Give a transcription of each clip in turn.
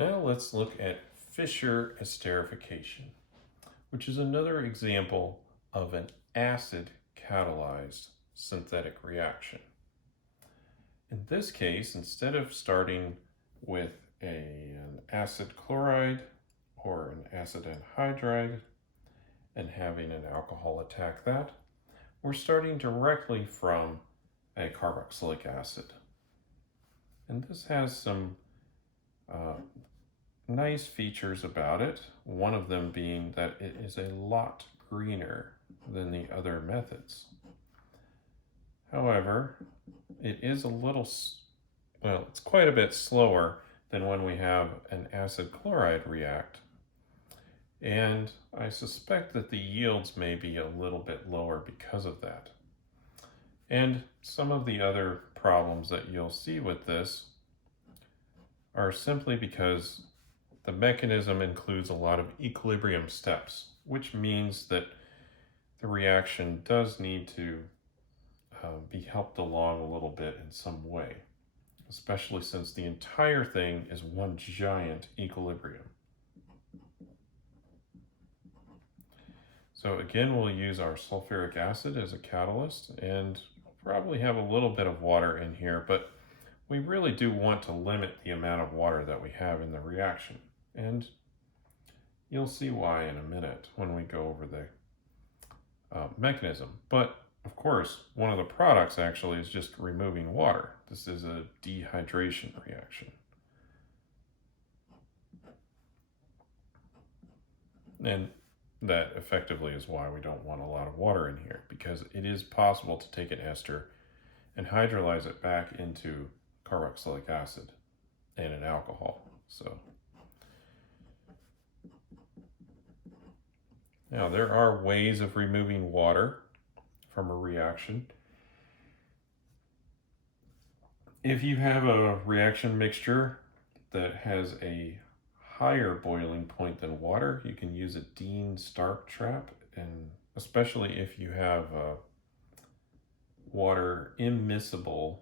Now let's look at Fischer esterification, which is another example of an acid catalyzed synthetic reaction. In this case, instead of starting with an acid chloride or an acid anhydride and having an alcohol attack that, we're starting directly from a carboxylic acid. And this has some nice features about it, one of them being that it is a lot greener than the other methods. However, it is a little, well, it's quite a bit slower than when we have an acid chloride react. And I suspect that the yields may be a little bit lower because of that. And some of the other problems that you'll see with this are simply because the mechanism includes a lot of equilibrium steps, which means that the reaction does need to be helped along a little bit in some way, especially since the entire thing is one giant equilibrium. So again, we'll use our sulfuric acid as a catalyst, and we'll probably have a little bit of water in here, but we really do want to limit the amount of water that we have in the reaction. And you'll see why in a minute when we go over the mechanism. But of course, one of the products actually is just removing water. This is a dehydration reaction. And that effectively is why we don't want a lot of water in here, because it is possible to take an ester and hydrolyze it back into carboxylic acid and an alcohol. So now there are ways of removing water from a reaction. If you have a reaction mixture that has a higher boiling point than water, you can use a Dean-Stark trap, and especially if you have water immiscible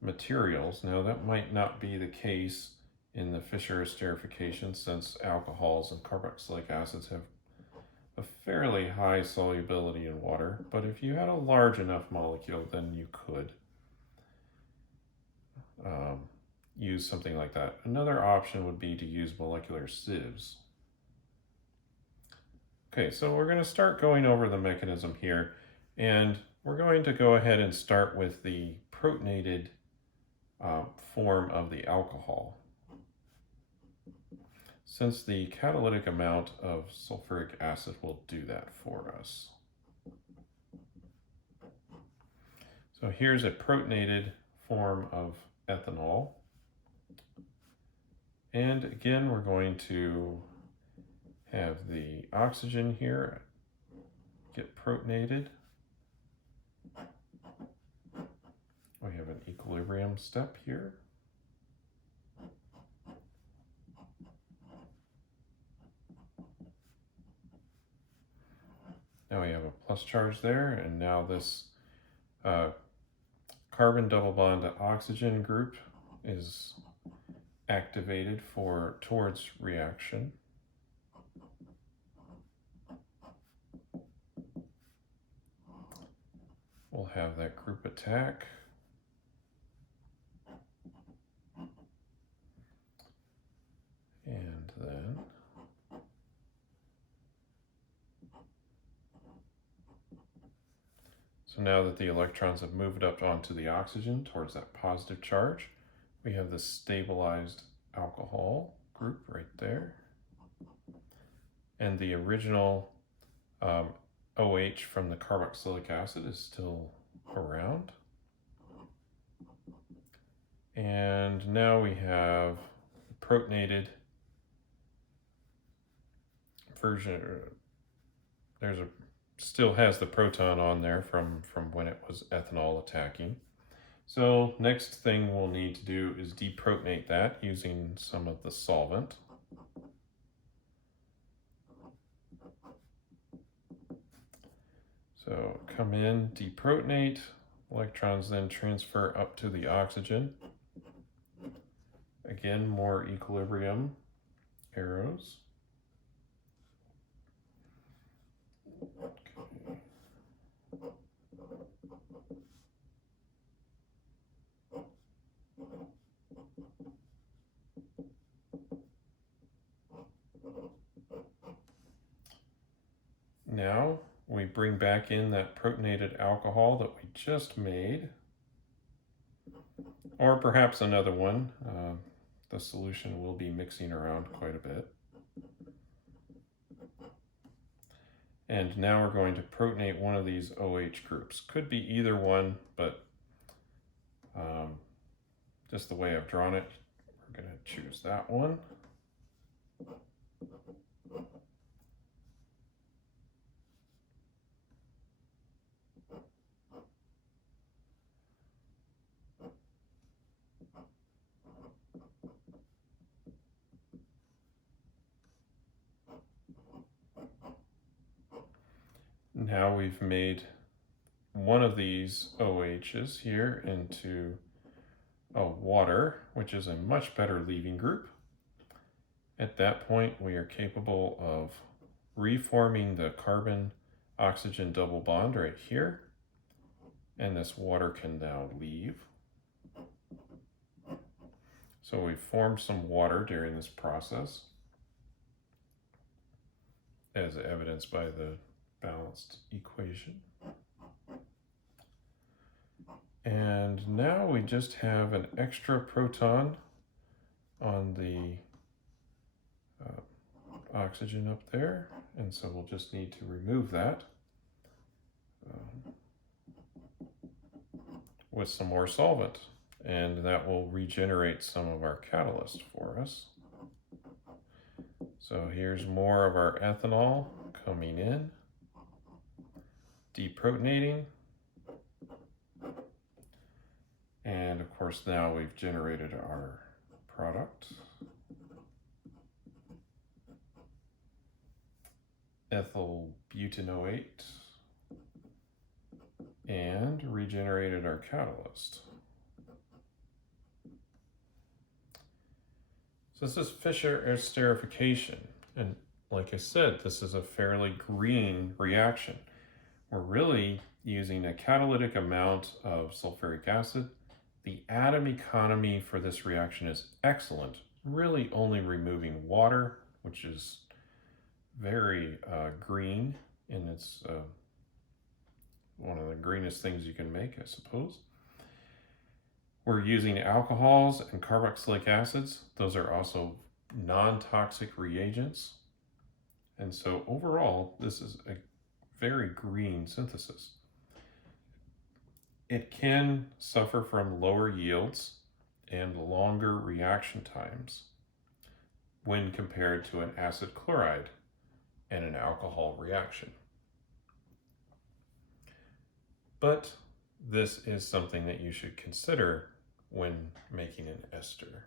materials. Now that might not be the case in the Fischer esterification, since alcohols and carboxylic acids have a fairly high solubility in water, but if you had a large enough molecule, then you could use something like that. Another option would be to use molecular sieves. Okay, so we're going to start going over the mechanism here, and we're going to go ahead and start with the protonated form of the alcohol, since the catalytic amount of sulfuric acid will do that for us. So here's a protonated form of ethanol. And again, we're going to have the oxygen here get protonated. We have an equilibrium step here. Now we have a plus charge there, and now this carbon double bond to oxygen group is activated towards reaction. We'll have that group attack. And then so now that the electrons have moved up onto the oxygen towards that positive charge, we have the stabilized alcohol group right there. And the original OH from the carboxylic acid is still around. And now we have the protonated version. Still has the proton on there from when it was ethanol attacking. So next thing we'll need to do is deprotonate that using some of the solvent. So come in, deprotonate, electrons then transfer up to the oxygen. Again, more equilibrium arrows. Okay. Now we bring back in that protonated alcohol that we just made, or perhaps another one. The solution will be mixing around quite a bit. And now we're going to protonate one of these OH groups. Could be either one, but just the way I've drawn it, we're going to choose that one. Now we've made one of these OHs here into a water, which is a much better leaving group. At that point, we are capable of reforming the carbon-oxygen double bond right here, and this water can now leave. So we've formed some water during this process, as evidenced by the balanced equation. And now we just have an extra proton on the oxygen up there, and so we'll just need to remove that with some more solvent, and that will regenerate some of our catalyst for us. So here's more of our ethanol coming in, deprotonating, and of course now we've generated our product. Ethyl butanoate, and regenerated our catalyst. So this is Fischer Esterification, and like I said, this is a fairly green reaction. We're really using a catalytic amount of sulfuric acid. The atom economy for this reaction is excellent, really only removing water, which is very green, and it's one of the greenest things you can make, I suppose. We're using alcohols and carboxylic acids. Those are also non-toxic reagents. And so overall, this is a very green synthesis. It can suffer from lower yields and longer reaction times when compared to an acid chloride and an alcohol reaction. But this is something that you should consider when making an ester.